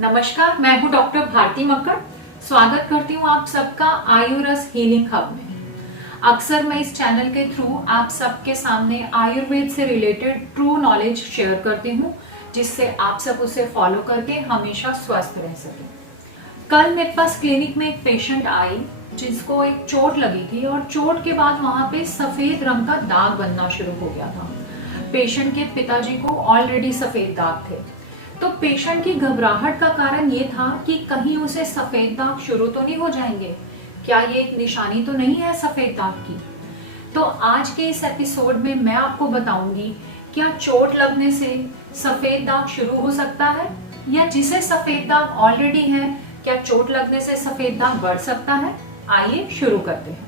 नमस्कार, मैं हूं डॉक्टर भारती मक्कड़। स्वागत करती हूं आप सबका आयुरस हीलिंग हब में। अक्सर मैं इस चैनल के थ्रू आप सबके सामने आयुर्वेद से रिलेटेड ट्रू नॉलेज शेयर करती हूं, जिससे आप सब उसे फॉलो करके हमेशा स्वस्थ रह सकें। कल मेरे पास क्लिनिक में एक पेशेंट आई जिसको एक चोट लगी थी और चोट के बाद वहां पे सफेद रंग का दाग बनना शुरू हो गया था। पेशेंट के पिताजी को ऑलरेडी सफेद दाग थे, तो पेशेंट की घबराहट का कारण ये था कि कहीं उसे सफेद दाग शुरू तो नहीं हो जाएंगे, क्या ये एक निशानी तो नहीं है सफेद दाग की। तो आज के इस एपिसोड में मैं आपको बताऊंगी क्या चोट लगने से सफेद दाग शुरू हो सकता है, या जिसे सफेद दाग ऑलरेडी है क्या चोट लगने से सफेद दाग बढ़ सकता है। आइए शुरू करते हैं।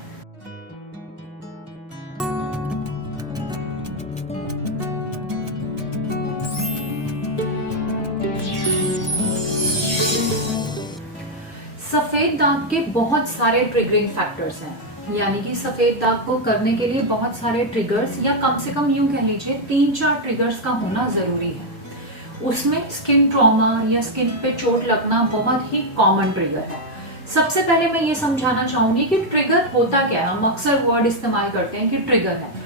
सफेद दाग के बहुत सारे ट्रिगरिंग फैक्टर्स हैं, यानी कि सफेद दाग को करने के लिए बहुत सारे ट्रिगर्स, या कम से कम यूं कह लीजिए 3-4 ट्रिगर्स का होना जरूरी है। उसमें स्किन ट्रॉमा या स्किन पे चोट लगना बहुत ही कॉमन ट्रिगर है। सबसे पहले मैं ये समझाना चाहूंगी कि ट्रिगर होता क्या है। हम अक्सर वर्ड इस्तेमाल करते हैं कि ट्रिगर है।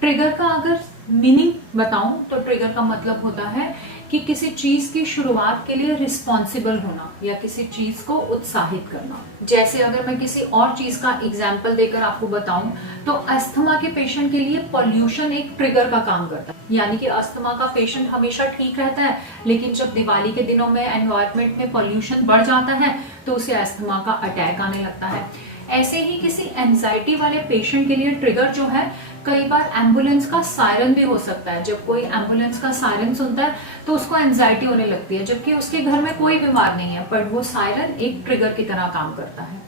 ट्रिगर का अगर मीनिंग बताऊं तो ट्रिगर का मतलब होता है कि किसी चीज की शुरुआत के लिए रिस्पॉन्सिबल होना या किसी चीज को उत्साहित करना। जैसे अगर मैं किसी और चीज का एग्जाम्पल देकर आपको बताऊं तो अस्थमा के पेशेंट के लिए पॉल्यूशन एक ट्रिगर का काम करता है, यानी कि अस्थमा का पेशेंट हमेशा ठीक रहता है, लेकिन जब दिवाली के दिनों में एनवायरनमेंट में पॉल्यूशन बढ़ जाता है तो उसे अस्थमा का अटैक आने लगता है। ऐसे ही किसी एंजाइटी वाले पेशेंट के लिए ट्रिगर जो है कई बार एम्बुलेंस का सायरन भी हो सकता है। जब कोई एम्बुलेंस का सायरन सुनता है तो उसको एंजाइटी होने लगती है, जबकि उसके घर में कोई बीमार नहीं है, पर वो सायरन एक ट्रिगर की तरह काम करता है।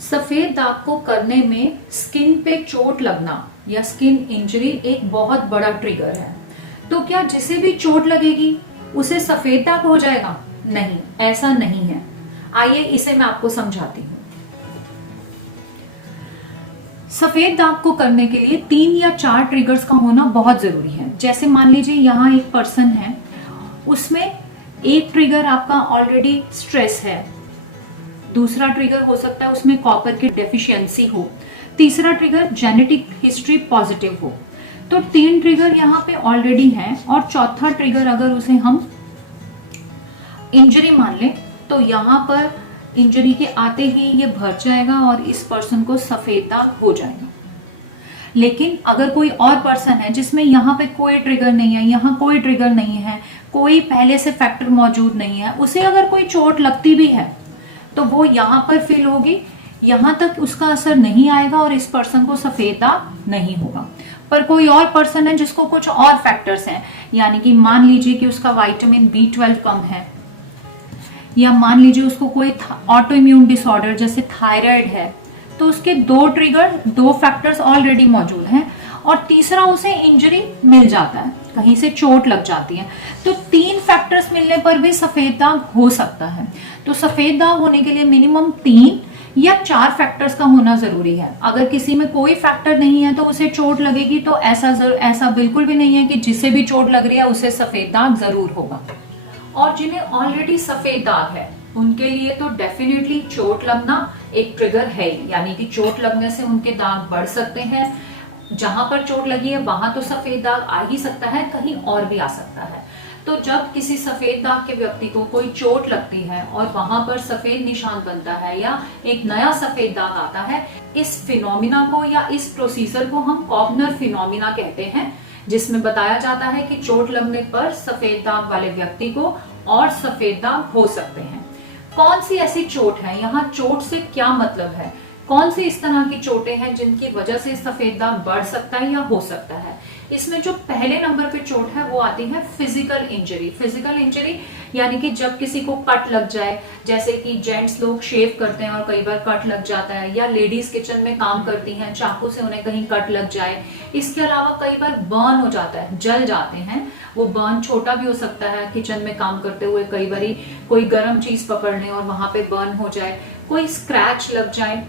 सफेद दाग को करने में स्किन पे चोट लगना या स्किन इंजरी एक बहुत बड़ा ट्रिगर है। तो क्या जिसे भी चोट लगेगी उसे सफेद दाग हो जाएगा? नहीं, ऐसा नहीं है। आइए इसे मैं आपको समझाती हूँ। सफेद दाग को करने के लिए 3 या 4 ट्रिगर्स का होना बहुत जरूरी है। जैसे मान लीजिए यहाँ एक पर्सन है, उसमें एक ट्रिगर आपका ऑलरेडी स्ट्रेस है, दूसरा ट्रिगर हो सकता है उसमें कॉपर की डेफिशिएंसी हो, तीसरा ट्रिगर जेनेटिक हिस्ट्री पॉजिटिव हो। तो 3 ट्रिगर यहाँ पे ऑलरेडी हैं, और चौथा ट्रिगर अगर उसे हम इंजरी मान लें तो यहाँ पर इंजरी के आते ही ये भर जाएगा और इस पर्सन को सफेद दाग हो जाएगा। लेकिन अगर कोई और पर्सन है जिसमें यहाँ पे कोई ट्रिगर नहीं है, यहाँ कोई ट्रिगर नहीं है, कोई पहले से फैक्टर मौजूद नहीं है, उसे अगर कोई चोट लगती भी है तो वो यहाँ पर फील होगी, यहाँ तक उसका असर नहीं आएगा और इस पर्सन को सफेद दाग नहीं होगा। पर कोई और पर्सन है जिसको कुछ और फैक्टर्स हैं, यानी कि मान लीजिए कि उसका विटामिन B12 कम है, या मान लीजिए उसको कोई ऑटो इम्यून डिसऑर्डर जैसे थायराइड है, तो उसके 2 फैक्टर्स ऑलरेडी मौजूद हैं, और तीसरा उसे इंजरी मिल जाता है, कहीं से चोट लग जाती है। तो 3 फैक्टर्स मिलने पर भी सफेद दाग हो सकता है। तो सफेद दाग होने के लिए मिनिमम 3 या 4 फैक्टर्स का होना जरूरी है। अगर किसी में कोई फैक्टर नहीं है तो उसे चोट लगेगी, तो ऐसा बिल्कुल भी नहीं है कि जिसे भी चोट लग रही है उसे सफेद दाग जरूर होगा। और जिन्हें ऑलरेडी सफेद दाग है उनके लिए तो डेफिनेटली चोट लगना एक ट्रिगर है, यानी कि चोट लगने से उनके दाग बढ़ सकते हैं। जहां पर चोट लगी है वहां तो सफेद दाग आ ही सकता है, कहीं और भी आ सकता है। तो जब किसी सफेद दाग के व्यक्ति को कोई चोट लगती है और वहां पर सफेद निशान बनता है या एक नया सफेद दाग आता है, इस फिनोमिना को या इस प्रोसीजर को हम कॉर्नर फिनोमिना कहते हैं, जिसमें बताया जाता है कि चोट लगने पर सफेद दाग वाले व्यक्ति को और सफेद दाग हो सकते हैं। कौन सी ऐसी चोट है, यहाँ चोट से क्या मतलब है, कौन सी इस तरह की चोटें हैं जिनकी वजह से सफेद दाग बढ़ सकता है या हो सकता है। इसमें जो पहले नंबर पे चोट है वो आती है फिजिकल इंजरी। फिजिकल इंजरी यानी कि जब किसी को कट लग जाए, जैसे कि जेंट्स लोग शेव करते हैं और कई बार कट लग जाता है, या लेडीज किचन में काम करती हैं, चाकू से उन्हें कहीं कट लग जाए। इसके अलावा कई बार बर्न हो जाता है, जल जाते हैं। वो बर्न छोटा भी हो सकता है, किचन में काम करते हुए कई बार कोई गर्म चीज पकड़ लें और वहां पे बर्न हो जाए, कोई स्क्रैच लग जाए,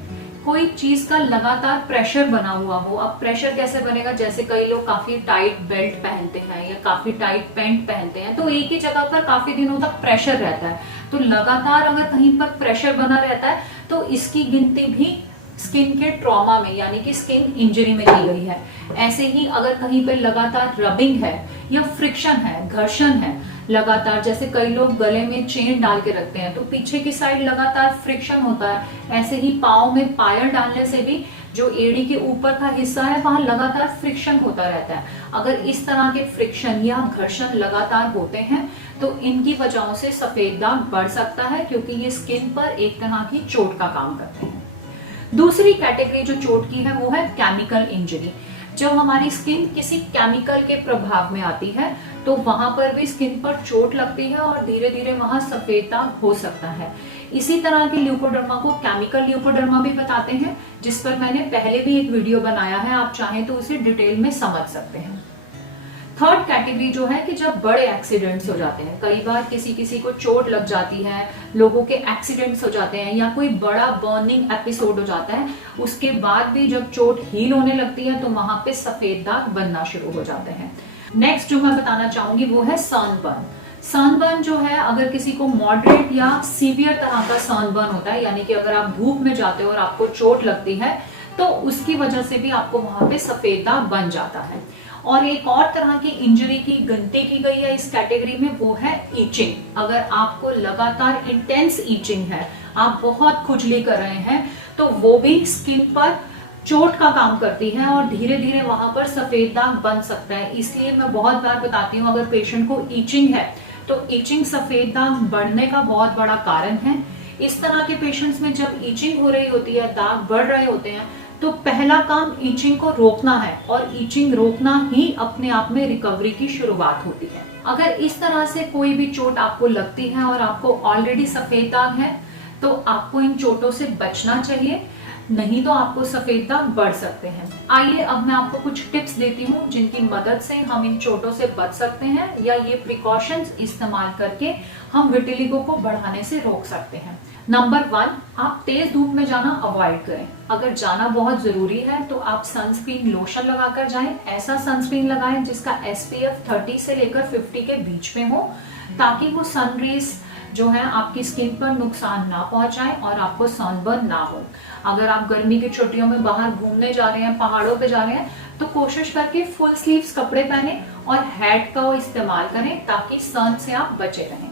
कोई चीज का लगातार प्रेशर बना हुआ हो। अब प्रेशर कैसे बनेगा, जैसे कई लोग काफी टाइट बेल्ट पहनते हैं या काफी टाइट पैंट पहनते हैं, तो एक ही जगह पर काफी दिनों तक प्रेशर रहता है, तो लगातार अगर कहीं पर प्रेशर बना रहता है तो इसकी गिनती भी स्किन के ट्रॉमा में यानी कि स्किन इंजरी में की गई है। ऐसे ही अगर कहीं पे लगातार रबिंग है या फ्रिक्शन है, घर्षण है लगातार, जैसे कई लोग गले में चेन डाल के रखते हैं तो पीछे की साइड लगातार फ्रिक्शन होता है। ऐसे ही पाँव में पायल डालने से भी जो एड़ी के ऊपर का हिस्सा है वहां लगातार फ्रिक्शन होता रहता है। अगर इस तरह के फ्रिक्शन या घर्षण लगातार होते हैं तो इनकी वजहों से सफेद दाग बढ़ सकता है, क्योंकि ये स्किन पर एक तरह की चोट का काम करते हैं। दूसरी कैटेगरी जो चोट की है वो है केमिकल इंजरी। जब हमारी स्किन किसी केमिकल के प्रभाव में आती है तो वहां पर भी स्किन पर चोट लगती है और धीरे धीरे वहां सफेद दाग हो सकता है। इसी तरह के ल्यूकोडर्मा को केमिकल ल्यूकोडर्मा भी बताते हैं, जिस पर मैंने पहले भी एक वीडियो बनाया है, आप चाहें तो उसे डिटेल में समझ सकते हैं। थर्ड कैटेगरी जो है कि जब बड़े एक्सीडेंट्स हो जाते हैं, कई बार किसी को चोट लग जाती है, लोगों के एक्सीडेंट्स हो जाते हैं या कोई बड़ा बर्निंग एपिसोड हो जाता है, उसके बाद भी जब चोट हील होने लगती है तो वहां पे सफेद दाग बनना शुरू हो जाते हैं। नेक्स्ट जो मैं बताना चाहूंगी वो है सनबर्न। सनबर्न जो है, अगर किसी को मॉडरेट या सीवियर तरह का सनबर्न होता है, यानी कि अगर आप धूप में जाते हो और आपको चोट लगती है तो उसकी वजह से भी आपको वहां पे सफेद दाग बन जाता है। और एक और तरह की इंजरी की गिनती की गई है इस कैटेगरी में, वो है ईचिंग। अगर आपको लगातार इंटेंस ईचिंग है, आप बहुत खुजली कर रहे हैं, तो वो भी स्किन पर चोट का काम करती है और धीरे धीरे वहां पर सफेद दाग बन सकता है। इसलिए मैं बहुत बार बताती हूँ, अगर पेशेंट को ईचिंग है तो ईचिंग सफेद दाग बढ़ने का बहुत बड़ा कारण है। इस तरह के पेशेंट्स में जब ईचिंग हो रही होती है, दाग बढ़ रहे होते हैं, तो पहला काम ईचिंग को रोकना है और ईचिंग रोकना ही अपने आप में रिकवरी की शुरुआत होती है। अगर इस तरह से कोई भी चोट आपको लगती है और आपको ऑलरेडी सफेद दाग है तो आपको इन चोटों से बचना चाहिए, नहीं तो आपको सफेद दाग बढ़ सकते हैं। आइए अब मैं आपको कुछ टिप्स देती हूँ जिनकी मदद से हम इन चोटों से बच सकते हैं या ये प्रिकॉशंस इस्तेमाल करके हम विटिलिगो को बढ़ाने से रोक सकते हैं। नंबर 1, आप तेज धूप में जाना अवॉइड करें। अगर जाना बहुत जरूरी है तो आप सनस्क्रीन लोशन लगाकर जाएं। ऐसा सनस्क्रीन लगाएं जिसका SPF 30 से लेकर 50 के बीच में हो, ताकि वो सनरेज जो है आपकी स्किन पर नुकसान ना पहुंचाए और आपको सनबर्न ना हो। अगर आप गर्मी की छुट्टियों में बाहर घूमने जा रहे हैं, पहाड़ों पे जा रहे हैं, तो कोशिश करके फुल स्लीव्स कपड़े पहने और हैट का इस्तेमाल करें ताकि सन से आप बचे रहें।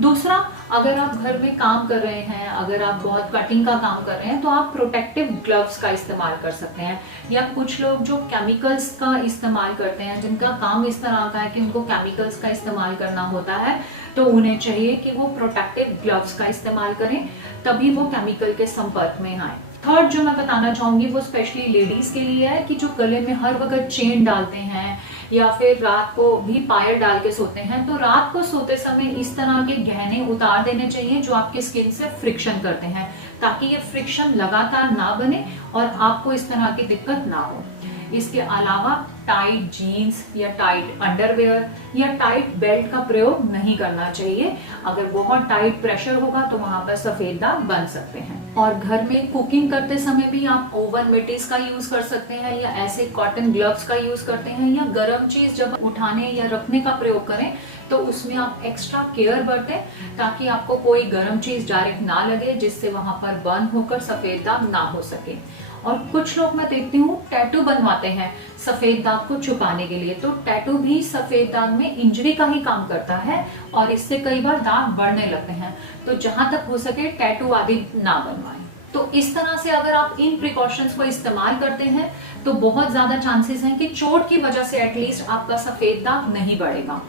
दूसरा, अगर आप घर में काम कर रहे हैं, अगर आप बहुत कटिंग का काम कर रहे हैं, तो आप प्रोटेक्टिव ग्लव्स का इस्तेमाल कर सकते हैं। या कुछ लोग जो केमिकल्स का इस्तेमाल करते हैं, जिनका काम इस तरह का है कि उनको केमिकल्स का इस्तेमाल करना होता है, तो उन्हें चाहिए कि वो प्रोटेक्टिव ग्लव्स का इस्तेमाल करें, तभी वो केमिकल के संपर्क में आए। थर्ड जो मैं बताना चाहूंगी वो स्पेशली लेडीज के लिए है कि जो गले में हर वक्त चेन डालते हैं या फिर रात को भी पायल डाल के सोते हैं, तो रात को सोते समय इस तरह के गहने उतार देने चाहिए जो आपकी स्किन से फ्रिक्शन करते हैं, ताकि ये फ्रिक्शन लगातार ना बने और आपको इस तरह की दिक्कत ना हो। इसके अलावा टाइट जीन्स या टाइट अंडरवेयर या टाइट बेल्ट का प्रयोग नहीं करना चाहिए। अगर बहुत टाइट प्रेशर होगा तो वहां पर सफेद दाग बन सकते हैं। और घर में कुकिंग करते समय भी आप ओवन मिटीज का यूज कर सकते हैं या ऐसे कॉटन ग्लव्स का यूज करते हैं, या गर्म चीज जब उठाने या रखने का प्रयोग करें तो उसमें आप एक्स्ट्रा केयर बरतें ताकि आपको कोई गर्म चीज डायरेक्ट ना लगे, जिससे वहां पर बर्न होकर सफेद दाग ना हो सके। और कुछ लोग मैं देखती हूँ टैटू बनवाते हैं सफेद दाग को छुपाने के लिए, तो टैटू भी सफेद दाग में इंजरी का ही काम करता है और इससे कई बार दाग बढ़ने लगते हैं। तो जहां तक हो सके टैटू आदि ना बनवाएं। तो इस तरह से अगर आप इन प्रिकॉशंस को इस्तेमाल करते हैं तो बहुत ज्यादा चांसेस हैं कि चोट की वजह से एटलीस्ट आपका सफेद दाग नहीं बढ़ेगा।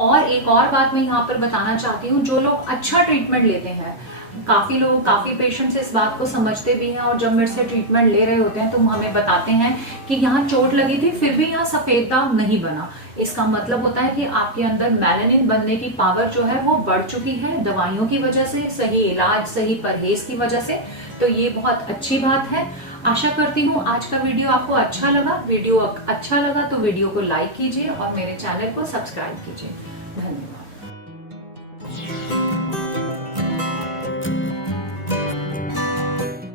और एक और बात मैं यहाँ पर बताना चाहती हूँ, जो लोग अच्छा ट्रीटमेंट लेते हैं, काफी पेशेंट्स इस बात को समझते भी हैं और जब मेरे से ट्रीटमेंट ले रहे होते हैं तो हमें बताते हैं कि यहाँ चोट लगी थी फिर भी यहाँ सफेद दाग नहीं बना। इसका मतलब होता है कि आपके अंदर मेलानिन बनने की पावर जो है वो बढ़ चुकी है दवाइयों की वजह से, सही इलाज, सही परहेज की वजह से। तो ये बहुत अच्छी बात है। आशा करती हूँ आज का वीडियो आपको अच्छा लगा। वीडियो अच्छा लगा तो वीडियो को लाइक कीजिए और मेरे चैनल को सब्सक्राइब कीजिए। धन्यवाद।